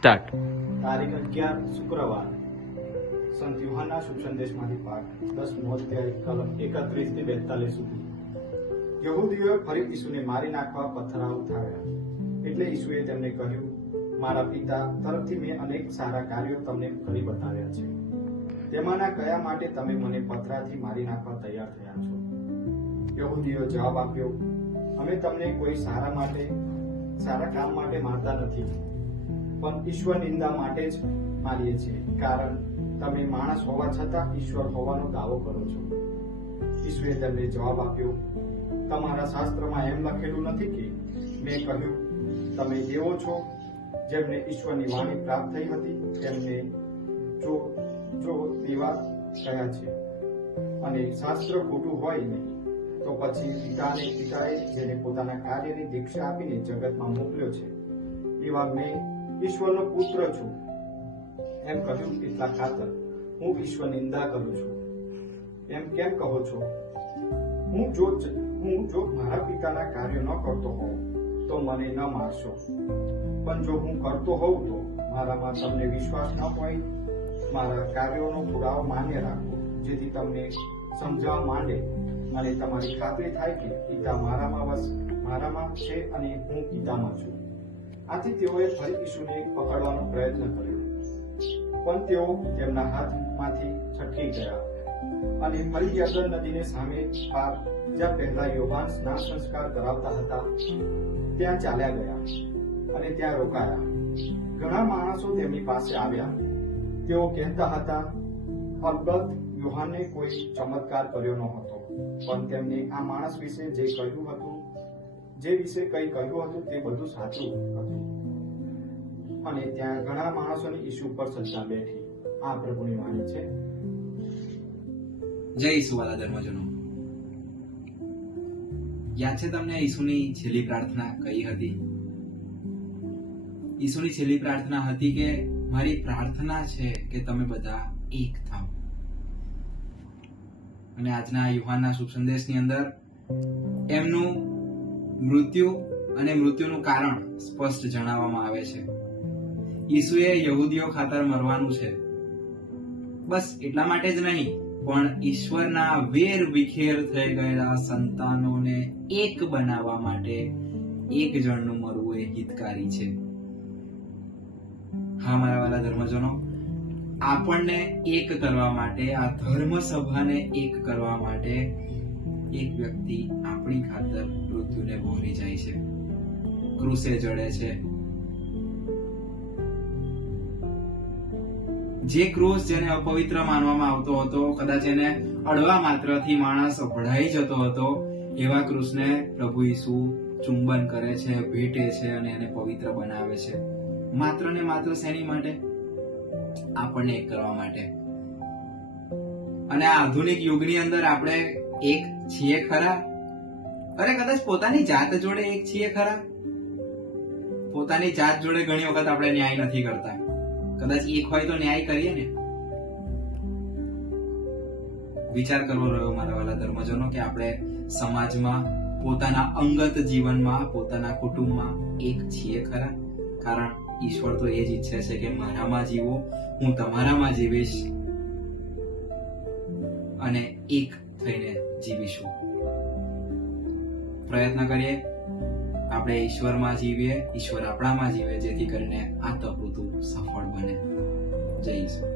Start. તારીખ અગિયાર શુક્રવાર. સંત યુહાનના શુભ સંદેશમાંથી પાઠ. દસ અધ્યાય, કલમ એકત્રીસથી બેતાલીસ સુધી. યહૂદીઓએ ફરી ઈસુને મારી નાખવા પથ્થરા ઉઠાવ્યા. એટલે ઈસુએ તેમને કહ્યું, મારા પિતા, તરફથી મેં અનેક સારા કાર્યો તમને કરી બતાવ્યા છે. તેમાંના કયા માટે તમે મને પથરાથી મારી નાખવા તૈયાર થયા છો? યહૂદીઓ જવાબ આપ્યો, અમે તમને કોઈ સારા માટે, સારા કામ માટે મારતા નથી. પણ ઈશ્વર નિંદા માટે જ મારીએ છીએ. કારણ તમે માણસ હોવા છતાં ઈશ્વર હોવાનો દાવો કરો છો. ઈશ્વરે તેમને જવાબ આપ્યો, તમારા શાસ્ત્રમાં એમ લખેલું નથી કે મેં કહ્યું, તમે એવો છો જેમને ઈશ્વરની વાણી પ્રાપ્ત થઈ હતી, તેમને જો જો તેવા કયા છે. અને શાસ્ત્ર ખોટું હોય નહીં તો પછી પિતાને પિતાએ જેને પોતાના કાર્યની દીક્ષા આપીને જગતમાં મોકલ્યો છે, એવા મેં ઈશ્વરનો પુત્ર છું. એમ કહ્યું પિતા ખાતર, હું ઈશ્વર નિંદા કરું છું. એમ કેમ કહો છો? હું જો હું જો મારા પિતાના કાર્ય ન કરતો હોઉં, તો મને ન મારશો. પણ જો હું કરતો હોઉં તો મારામાં તમને વિશ્વાસ ન હોય, મારા કાર્યોનો પુરાવો માન્ય રાખો, જેથી તમને સમજાવવા માંડે. મને તમારી ખાતરી થાય કે પિતા મારામાં વસ, મારામાં છે અને હું પિતામાં છું. આથી તેઓએ ફરી ઈશુને પકડવાનો પ્રયત્ન કર્યો. પણ તેઓ તેમના હાથમાંથી છટકી ગયા અને ફરી યર્દન નદીને સામે પાર, જ્યાં પહેલા યોહાન સ્નાન સંસ્કાર કરાવતા હતા, ત્યાં ચાલ્યા ગયા અને ત્યાં રોકાયા. ઘણા માણસો તેમની પાસે આવ્યા. તેઓ કહેતા હતા, અલબત્ત યોહાને કોઈ ચમત્કાર કર્યો ન હતો, પણ તેમને આ માણસ વિશે જે કહ્યું હતું, જે વિશે કંઈ કહ્યું હતું તે બધું સાચું હતું. અને ત્યાં ઘણા માણસોની ઈસુ પર સજ્જા બેઠી. આ પ્રભુની વાણી છે. જય ઈસુવાલા ધર્મજનો. યાદ છે તમને ઈસુની છેલ્લી પ્રાર્થના કઈ હતી? ઈસુની છેલ્લી પ્રાર્થના હતી કે મારી પ્રાર્થના છે કે તમે બધા એક થાઓ અને આજના યુહાનના શુભ સંદેશની અંદર એમનું મૃત્યુ અને મૃત્યુનું કારણ સ્પષ્ટ જણાવવામાં આવે છે. ઈસુએ યહૂદીઓ ખાતર મરવાનું છે. બસ એટલા માટે જ નહીં, પણ ઈશ્વરના વેર વિખેર થઈ ગયેલા સંતાનોને એક બનાવવા માટે એક જણનું મરવું એ હિતકારી છે. હા, મારા વાલા ધર્મજનો, આપણને એક કરવા માટે, આ ધર્મ સભાને એક કરવા માટે એક વ્યક્તિ આપણી ખાતર મૃત્યુને વહોરી જાય છે. ક્રુસે જડે છે. જે ક્રોસ જેને અપવિત્ર માનવામાં આવતો હતો, કદાચ એને અડવા માત્રથી માણસ ભળાઈ જતો હતો, એવા ક્રૂસને પ્રભુ ઈસુ ચુંબન કરે છે, ભેટે છે અને એને પવિત્ર બનાવે છે. માત્ર ને માત્ર શેની માટે? આપણને એક કરવા માટે. અને આ આધુનિક યુગની અંદર આપણે એક છીએ ખરા? અરે કદાચ પોતાની જાત જોડે એક છીએ ખરા? પોતાની જાત જોડે ઘણી વખત આપણે ન્યાય નથી કરતા. કદાચ એક હોય તો ન્યાય કરીએ ને? વિચાર કરવો રહ્યો મારા વાલા ધર્મજનો કે આપણે સમાજમાં, પોતાના અંગત જીવનમાં, પોતાના કુટુંબમાં એક છીએ ખરા? કારણ ઈશ્વર તો એ જ ઈચ્છે છે કે મારામાં જીવો, હું તમારામાં જીવીશ અને એક થઈને જીવીશું. પ્રયત્ન કરીએ. આપણે ઈશ્વરમાં જીવીએ ઈશ્વર આપણામાં જીવે જેથી કરીને આ તપૃતું સફળ બને. જય ઈશ્વર.